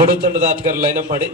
ಎರಡು ತಂಡದ ಆಟಗಾರ ಲೈನ್ ಅಪ್ ಮಾಡಿ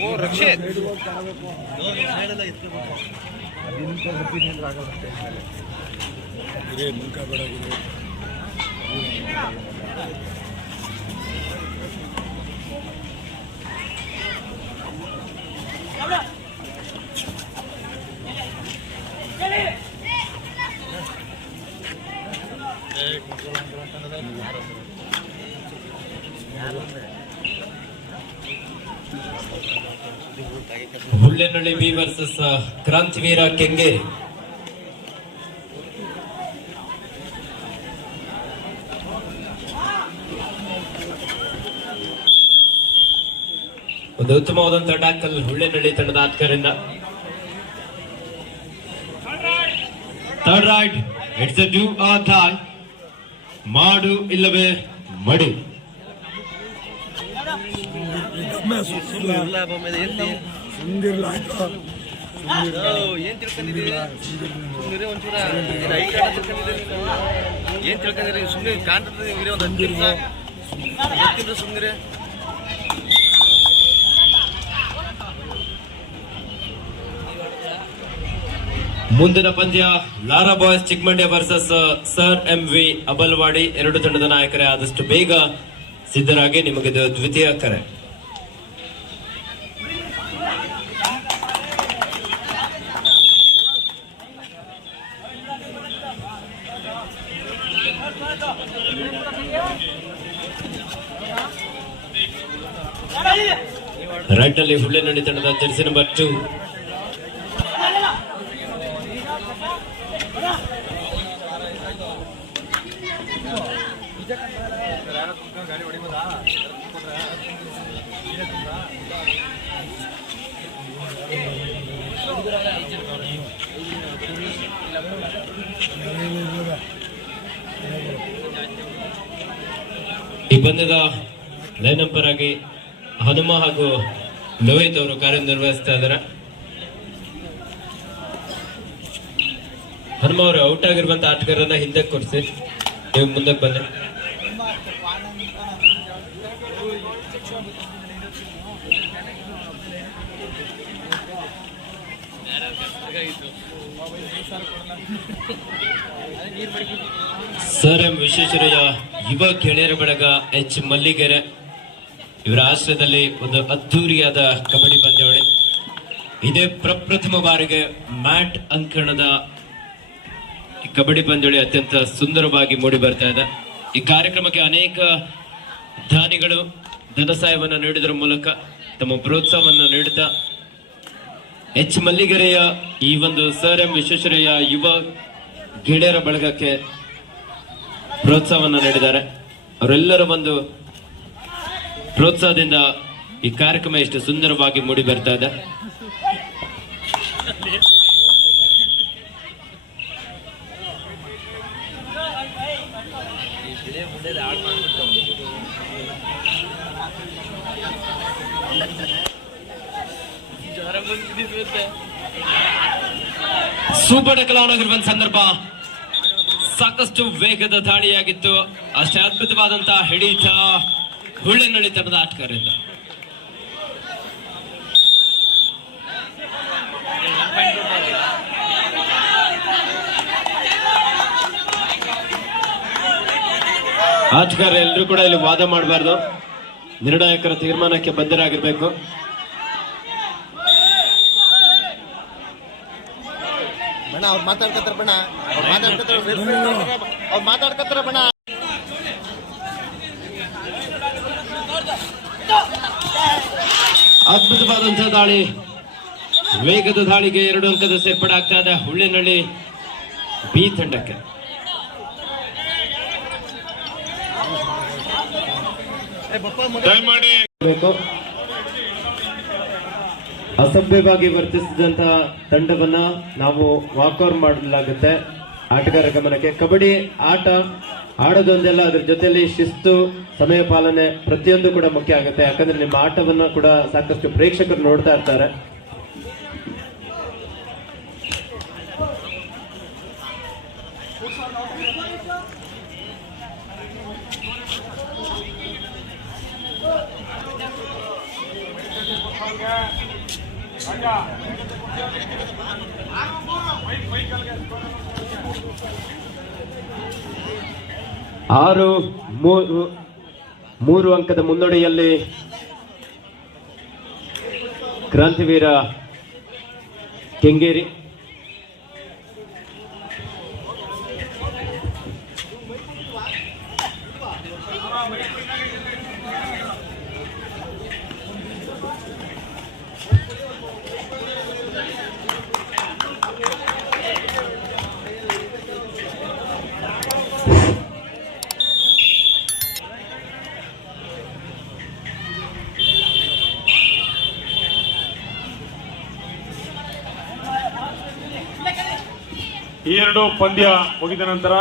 ಓ ರಕ್ಷಿತ್ ಹುಳ್ಳೆನಳ್ಳಿ ಬಿ ವರ್ಸಸ್ ಕ್ರಾಂತಿವೀರ ಕೆಂಗೇರಿ. ಒಂದು ಉತ್ತಮವಾದಂತಹ ಟ್ಯಾಕಲ್ ಹುಳ್ಳೆನಳ್ಳಿ ತಂಡದ ಆಟಗಾರರಿಂದ. Third raid, it's a do or die, ಮಾಡು ಇಲ್ಲವೇ ಮಡಿ. ಏನ್ ತಿಳ್ಕೊಂಡಿದ್ದೀರಿ ಒಂಚೂರ ಏನ್ ತಿಳ್ಕೊಂಡಿರಿ? ಸುಮ್ಮನೆ ಕಾಣ್ತದೆ ಒಂದು 10 ನಿಮಿಷ ಸುಮ್ಮನೆ. ಮುಂದಿನ ಪಂದ್ಯ Lara boys Chikkamandya versus sir MV ಅಬಲ್ವಾಡಿ. ಎರಡು ತಂಡದ ನಾಯಕರೇ ಆದಷ್ಟು ಬೇಗ ಸಿದ್ಧರಾಗಿ, ನಿಮಗೆ ದ್ವಿತೀಯ ಕರೆ. ರೈಟ್ ನಲ್ಲಿ ಹುಳ್ಳೆನಳ್ಳಿ ತಂಡದ ಜೆರ್ಸಿ ನಂಬರ್ 2. ಈ ಪಂದ್ಯದ ಲೈನ್ ನಂಬರ್ ಆಗಿ ಹನುಮ ಹಾಗೂ ಲೋಹಿತ್ ಅವರು ಕಾರ್ಯನಿರ್ವಹಿಸ್ತಾ ಇದ್ದಾರೆ. ಹನುಮ ಅವರು ಔಟ್ ಆಗಿರುವಂತ ಆಟಗಾರರನ್ನ ಹಿಂದಕ್ಕೆ ಕೊಡಿಸಿ, ನೀವು ಮುಂದಕ್ಕೆ ಬನ್ನಿ. ಸರ್ ಎಂ ವಿಶ್ವೇಶ್ವರಯ್ಯ ಯುವ ಗೆಳೆಯರ ಬಳಗ H ಮಲ್ಲಿಗೆರೆ ಇವರ ಆಶ್ರಯದಲ್ಲಿ ಒಂದು ಅದ್ಧೂರಿಯಾದ ಕಬಡ್ಡಿ ಪಂದ್ಯಾವಳಿ. ಇದೇ ಪ್ರಪ್ರಥಮ ಬಾರಿಗೆ ಮ್ಯಾಟ್ ಅಂಕಣದ ಕಬಡ್ಡಿ ಪಂದ್ಯಾವಳಿ ಅತ್ಯಂತ ಸುಂದರವಾಗಿ ಮೂಡಿ ಬರ್ತಾ ಇದೆ. ಈ ಕಾರ್ಯಕ್ರಮಕ್ಕೆ ಅನೇಕ ದಾನಿಗಳು ಧನ ಸಹಾಯವನ್ನು ನೀಡುವುದರ ಮೂಲಕ ತಮ್ಮ ಪ್ರೋತ್ಸಾಹವನ್ನು ನೀಡುತ್ತಾ H ಮಲ್ಲಿಗೆರೆಯ ಈ ಒಂದು ಸರ್ ಎಂ ವಿಶ್ವೇಶ್ವರಯ್ಯ ಯುವ ಗೆಳೆಯರ ಬಳಗಕ್ಕೆ ಪ್ರೋತ್ಸಾಹವನ್ನು ನೀಡಿದ್ದಾರೆ. ಅವರೆಲ್ಲರ ಒಂದು ಪ್ರೋತ್ಸಾಹದಿಂದ ಈ ಕಾರ್ಯಕ್ರಮ ಎಷ್ಟು ಸುಂದರವಾಗಿ ಮೂಡಿ ಬರ್ತಾ ಇದೆ. ಸೂಪರ್ ಟಕಲ್ ಆಗಿರುವಂತ ಸಂದರ್ಭ, ಸಾಕಷ್ಟು ವೇಗದ ದಾಳಿಯಾಗಿತ್ತು. ಅಷ್ಟೇ ಅದ್ಭುತವಾದಂತಹ ಹಿಡಿತ ಹುಳ್ಳೆನಳ್ಳಿ ತಂಡದ ಆಟಗಾರರಿಂದ. ಆಟಗಾರ ಎಲ್ಲರೂ ಕೂಡ ಇಲ್ಲಿ ವಾದ ಮಾಡಬಾರ್ದು, ನಿರ್ಣಾಯಕರ ತೀರ್ಮಾನಕ್ಕೆ ಬದ್ಧರಾಗಿರ್ಬೇಕು. ಅವ್ರು ಮಾತಾಡ್ಕತ್ತಾರ ಬಣ್ಣ, ಅವ್ರು ಮಾತಾಡ್ಕತ್ತಾರ ಬಣ್ಣ. ಅದ್ಭುತವಾದಂತಹ ದಾಳಿ, ವೇಗದ ದಾಳಿಗೆ 2 ಅಂಕದ ಸೇರ್ಪಡೆ ಆಗ್ತಾ ಇದೆ ಹುಳ್ಳೆನಳ್ಳಿ ಬಿ ತಂಡಕ್ಕೆ. ಅಸಭ್ಯವಾಗಿ ವರ್ತಿಸಿದಂತಹ ತಂಡವನ್ನ ನಾವು ವಾಕೌಟ್ ಮಾಡಲಾಗುತ್ತೆ. ಆಟಗಾರ ಗಮನಕ್ಕೆ, ಕಬಡ್ಡಿ ಆಟ ಆಡೋದೊಂದೆಲ್ಲ, ಅದ್ರ ಜೊತೆಲಿ ಶಿಸ್ತು, ಸಮಯ ಪಾಲನೆ ಪ್ರತಿಯೊಂದು ಕೂಡ ಮುಖ್ಯ ಆಗುತ್ತೆ. ಯಾಕಂದ್ರೆ ನಿಮ್ಮ ಆಟವನ್ನ ಕೂಡ ಸಾಕಷ್ಟು ಪ್ರೇಕ್ಷಕರು ನೋಡ್ತಾ ಇರ್ತಾರೆ. ಮೂರು ಅಂಕದ ಮುನ್ನಡೆಯಲ್ಲಿ ಕ್ರಾಂತಿವೀರ ಕೆಂಗೇರಿ. ಈ ಎರಡು ಪಂದ್ಯ ಮುಗಿದ ನಂತರ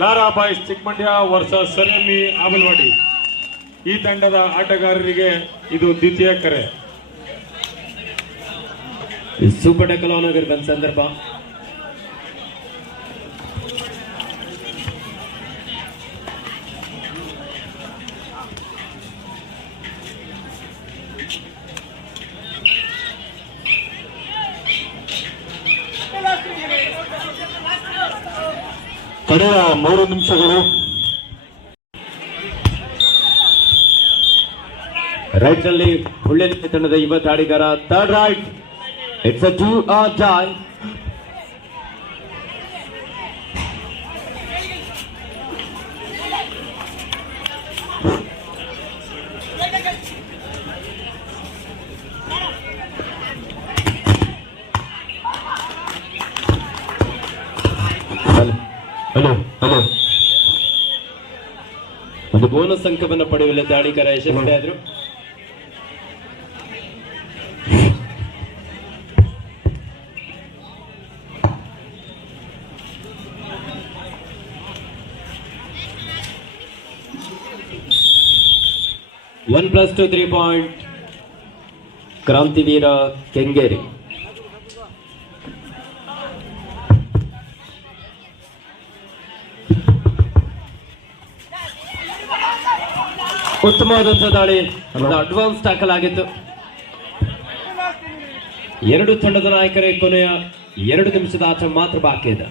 ಲಾರಾ ಬಾಯ್ಸ್ ಚಿಕ್ಕಮಂಡ್ಯ ವರ್ಸಸ್ ಸರೆಮಿ ಆಬಲ್ವಾಡಿ, ಈ ತಂಡದ ಆಟಗಾರರಿಗೆ ಇದು ದ್ವಿತೀಯ ಕರೆ. ಸೂಪರ್ ಟೆಕಲ್ ಆನ್ ಆಗಿರುವ ಸಂದರ್ಭ. ಕಡೆಯ 3 ನಿಮಿಷಗಳು. ರೈಟ್ ನಲ್ಲಿ ಹುಳ್ಳೆನೀರು ತಂಡದ ಯುವ ಆಟಗಾರ, third raid, it's a do or dye. Hello, ಒಂದು ಬೋನಸ್ ಅಂಕವನ್ನು ಪಡೆಯುವಲ್ಲಿ ದಾಳಿಗಾರ ಯಶಸ್ವಿಯಾದರು. +2 3 ಪಾಯಿಂಟ್ ಕ್ರಾಂತಿವೀರ ಕೆಂಗೇರಿ. ಉತ್ತಮವಾದಂತಹ ದಾಳಿ, ಅಡ್ವಾನ್ಸ್ ಟ್ಯಾಕಲ್ ಆಗಿತ್ತು. ಎರಡು ತಂಡದ ನಾಯಕರೇ ಕೊನೆಯ 2 ನಿಮಿಷದ ಆಟ ಮಾತ್ರ ಬಾಕಿ ಇದೆ.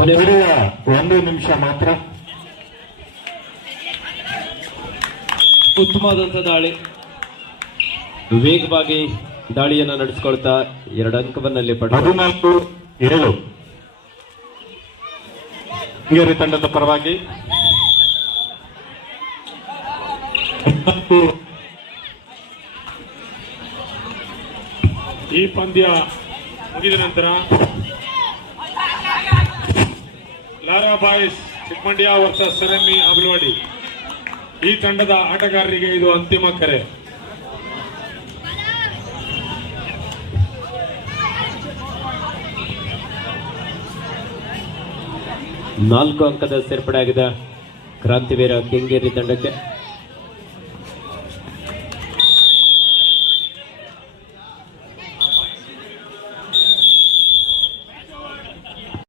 ಕೊನೆಯ 1 ನಿಮಿಷ ಮಾತ್ರ. ಉತ್ತಮವಾದಂತಹ ದಾಳಿ, ವೇಗವಾಗಿ ದಾಳಿಯನ್ನು ನಡೆಸಿಕೊಳ್ತಾ 2 ಅಂಕವನ್ನಲ್ಲಿ ಪಡೆದ 14-7 ಕೆಂಗೇರಿ ತಂಡದ ಪರವಾಗಿ. ಈ ಪಂದ್ಯ ಮುಗಿದ ನಂತರ ಲಾರಾ ಬಾಯ್ಸ್ ಚಿಕ್ಕಮಂಡ್ಯ ವರ್ಸಸ್ ಸರೆಮಿ ಆಬಲ್ವಾಡಿ, ಈ ತಂಡದ ಆಟಗಾರರಿಗೆ ಇದು ಅಂತಿಮ ಕರೆ. 4 ಅಂಕದ ಸೇರ್ಪಡೆ ಆಗಿದೆ ಕ್ರಾಂತಿವೀರ ಕೆಂಗೇರಿ ತಂಡಕ್ಕೆ.